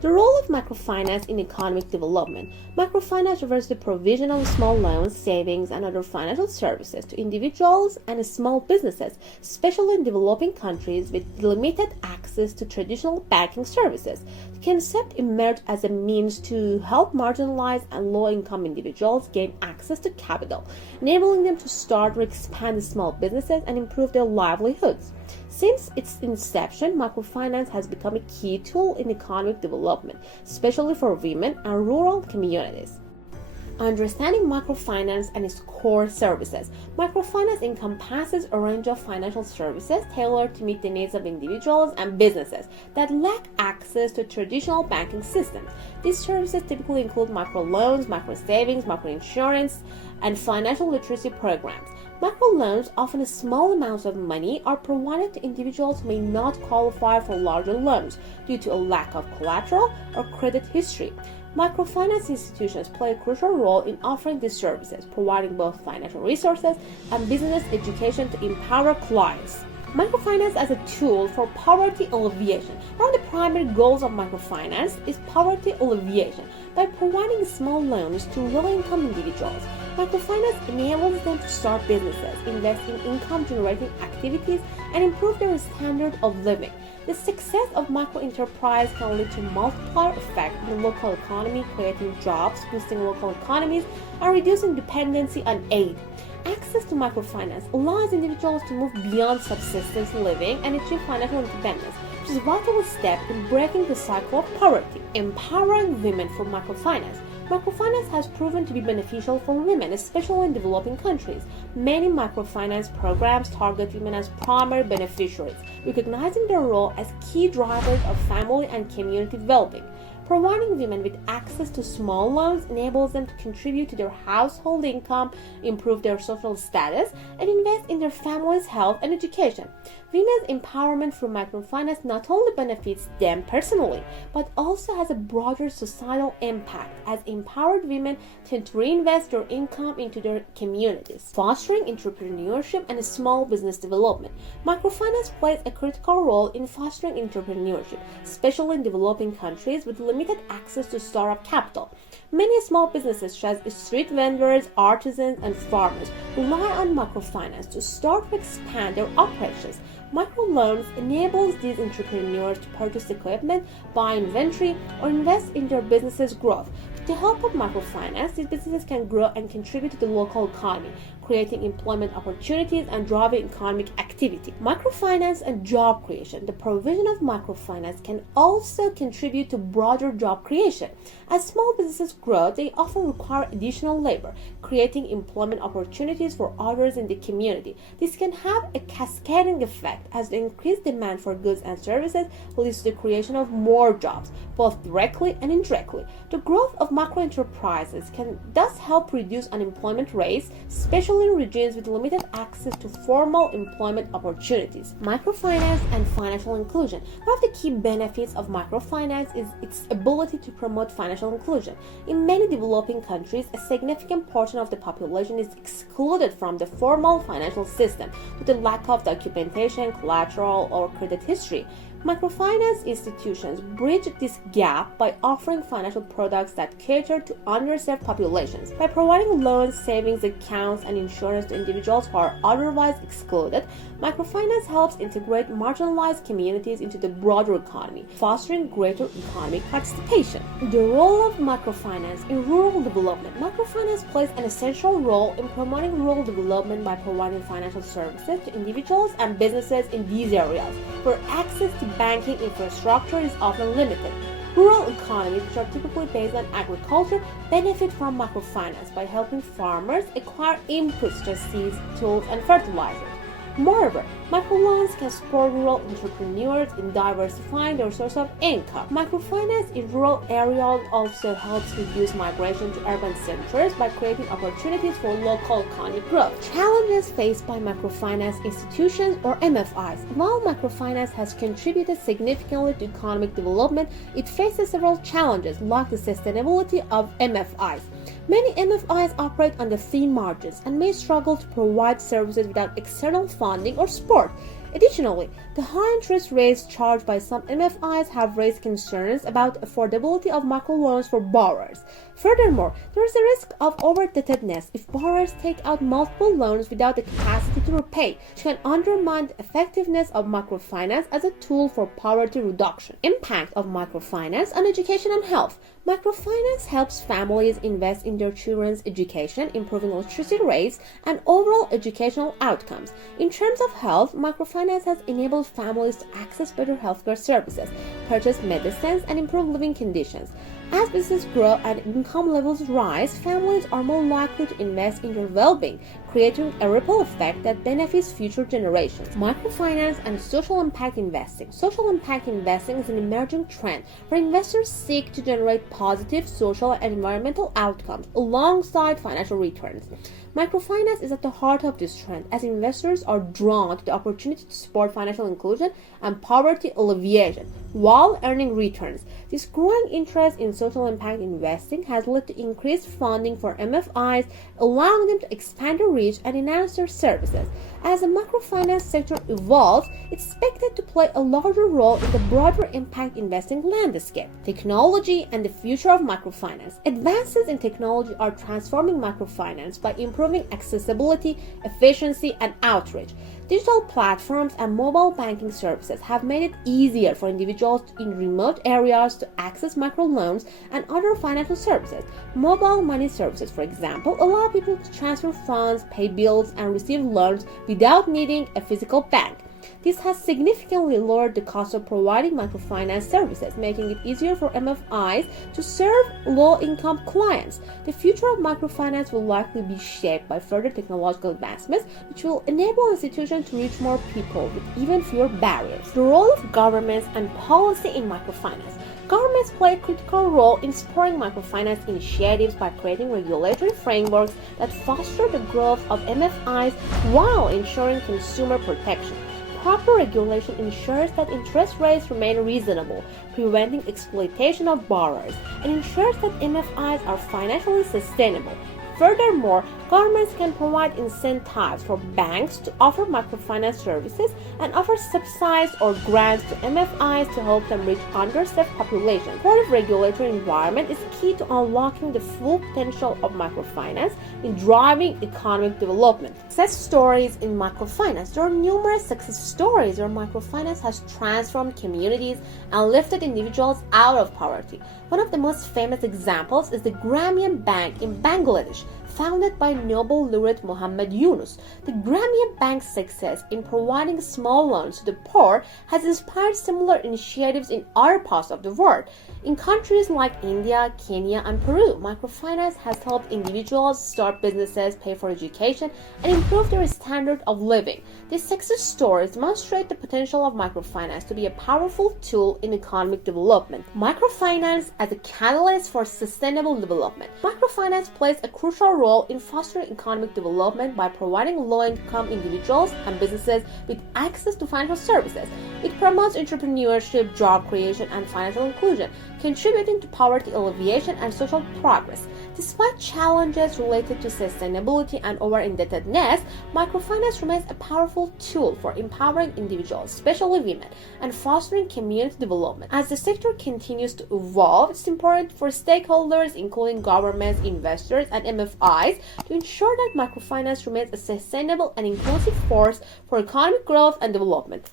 The role of microfinance in economic development. Microfinance refers to the provision of small loans, savings, and other financial services to individuals and small businesses, especially in developing countries with limited access to traditional banking services. The concept emerged as a means to help marginalized and low-income individuals gain access to capital, enabling them to start or expand small businesses and improve their livelihoods. Since its inception, microfinance has become a key tool in economic development, especially for women and rural communities. Understanding microfinance and its core services. Microfinance encompasses a range of financial services tailored to meet the needs of individuals and businesses that lack access to traditional banking systems. These services typically include microloans, microsavings, microinsurance, and financial literacy programs. Microloans, often small amounts of money, are provided to individuals who may not qualify for larger loans due to a lack of collateral or credit history. Microfinance institutions play a crucial role in offering these services, providing both financial resources and business education to empower clients. Microfinance as a tool for poverty alleviation. One of the primary goals of microfinance is poverty alleviation by providing small loans to low-income individuals. Microfinance enables them to start businesses, invest in income-generating activities, and improve their standard of living. The success of micro-enterprise can lead to multiplier effect in the local economy, creating jobs, boosting local economies, and reducing dependency on aid. Access to microfinance allows individuals to move beyond subsistence living and achieve financial independence, which is a vital step in breaking the cycle of poverty. Empowering women for microfinance. Microfinance has proven to be beneficial for women, especially in developing countries. Many microfinance programs target women as primary beneficiaries, recognizing their role as key drivers of family and community well-being. Providing women with access to small loans enables them to contribute to their household income, improve their social status, and invest in their family's health and education. Women's empowerment through microfinance not only benefits them personally, but also has a broader societal impact, as empowered women tend to reinvest their income into their communities. Fostering entrepreneurship and small business development. Microfinance plays a critical role in fostering entrepreneurship, especially in developing countries with limited access to startup capital. Many small businesses, such as street vendors, artisans, and farmers, rely on microfinance to start or expand their operations. Microloans enables these entrepreneurs to purchase equipment, buy inventory, or invest in their business's growth. With the help of microfinance, these businesses can grow and contribute to the local economy, creating employment opportunities and driving economic activity. Microfinance and job creation. The provision of microfinance can also contribute to broader job creation. As small businesses grow, they often require additional labor, creating employment opportunities for others in the community. This can have a cascading effect, as the increased demand for goods and services leads to the creation of more jobs, both directly and indirectly. The growth of microenterprises can thus help reduce unemployment rates, especially in regions with limited access to formal employment opportunities. Microfinance and financial inclusion. One of the key benefits of microfinance is its ability to promote financial inclusion. In many developing countries, a significant portion of the population is excluded from the formal financial system due to lack of documentation, collateral, or credit history. Microfinance institutions bridge this gap by offering financial products that cater to underserved populations. By providing loans, savings accounts, and insurance to individuals who are otherwise excluded, microfinance helps integrate marginalized communities into the broader economy, fostering greater economic participation. The role of microfinance in rural development. Microfinance plays an essential role in promoting rural development by providing financial services to individuals and businesses in these areas, where access to banking infrastructure is often limited. Rural economies, which are typically based on agriculture, benefit from microfinance by helping farmers acquire inputs such as seeds, tools, and fertilizers. Moreover, microloans can support rural entrepreneurs in diversifying their source of income. Microfinance in rural areas also helps reduce migration to urban centers by creating opportunities for local economic growth. Challenges faced by microfinance institutions or MFIs. While microfinance has contributed significantly to economic development, it faces several challenges like the sustainability of MFIs. Many MFIs operate on the thin margins and may struggle to provide services without external funding or support. Additionally, the high interest rates charged by some MFIs have raised concerns about affordability of microloans for borrowers. Furthermore, there is a risk of over-indebtedness if borrowers take out multiple loans without the capacity to repay, which can undermine the effectiveness of microfinance as a tool for poverty reduction. Impact of microfinance on education and health. Microfinance helps families invest in their children's education, improving literacy rates and overall educational outcomes. In terms of health, microfinance has enabled families to access better healthcare services, purchase medicines, and improve living conditions. As businesses grow and income levels rise, families are more likely to invest in their well-being, creating a ripple effect that benefits future generations. Microfinance and social impact investing. Social impact investing is an emerging trend where investors seek to generate positive social and environmental outcomes alongside financial returns. Microfinance is at the heart of this trend as investors are drawn to the opportunity to support financial inclusion and poverty alleviation while earning returns. This growing interest in social impact investing has led to increased funding for MFIs, allowing them to expand their reach and enhance their services. As the microfinance sector evolves, it's expected to play a larger role in the broader impact investing landscape. Technology and the future of microfinance. Advances in technology are transforming microfinance by improving accessibility, efficiency, and outreach. Digital platforms and mobile banking services have made it easier for individuals in remote areas to access microloans and other financial services. Mobile money services, for example, allow people to transfer funds, pay bills, and receive loans without needing a physical bank. This has significantly lowered the cost of providing microfinance services, making it easier for MFIs to serve low-income clients. The future of microfinance will likely be shaped by further technological advancements, which will enable institutions to reach more people with even fewer barriers. The role of governments and policy in microfinance. Governments play a critical role in supporting microfinance initiatives by creating regulatory frameworks that foster the growth of MFIs while ensuring consumer protection. Proper regulation ensures that interest rates remain reasonable, preventing exploitation of borrowers, and ensures that MFIs are financially sustainable. Furthermore, governments can provide incentives for banks to offer microfinance services and offer subsidies or grants to MFIs to help them reach underserved populations. Supportive regulatory environment is key to unlocking the full potential of microfinance in driving economic development. Success stories in microfinance. There are numerous success stories where microfinance has transformed communities and lifted individuals out of poverty. One of the most famous examples is the Grameen Bank in Bangladesh, founded by Nobel laureate Muhammad Yunus. The Grameen Bank's success in providing small loans to the poor has inspired similar initiatives in other parts of the world. In countries like India, Kenya, and Peru, microfinance has helped individuals start businesses, pay for education, and improve their standard of living. These success stories demonstrate the potential of microfinance to be a powerful tool in economic development. Microfinance as a catalyst for sustainable development. Microfinance plays a crucial role in fostering economic development by providing low-income individuals and businesses with access to financial services. It promotes entrepreneurship, job creation, and financial inclusion, contributing to poverty alleviation and social progress. Despite challenges related to sustainability and over-indebtedness, microfinance remains a powerful tool for empowering individuals, especially women, and fostering community development. As the sector continues to evolve, it's important for stakeholders, including governments, investors, and MFIs, to ensure that microfinance remains a sustainable and inclusive force for economic growth and development.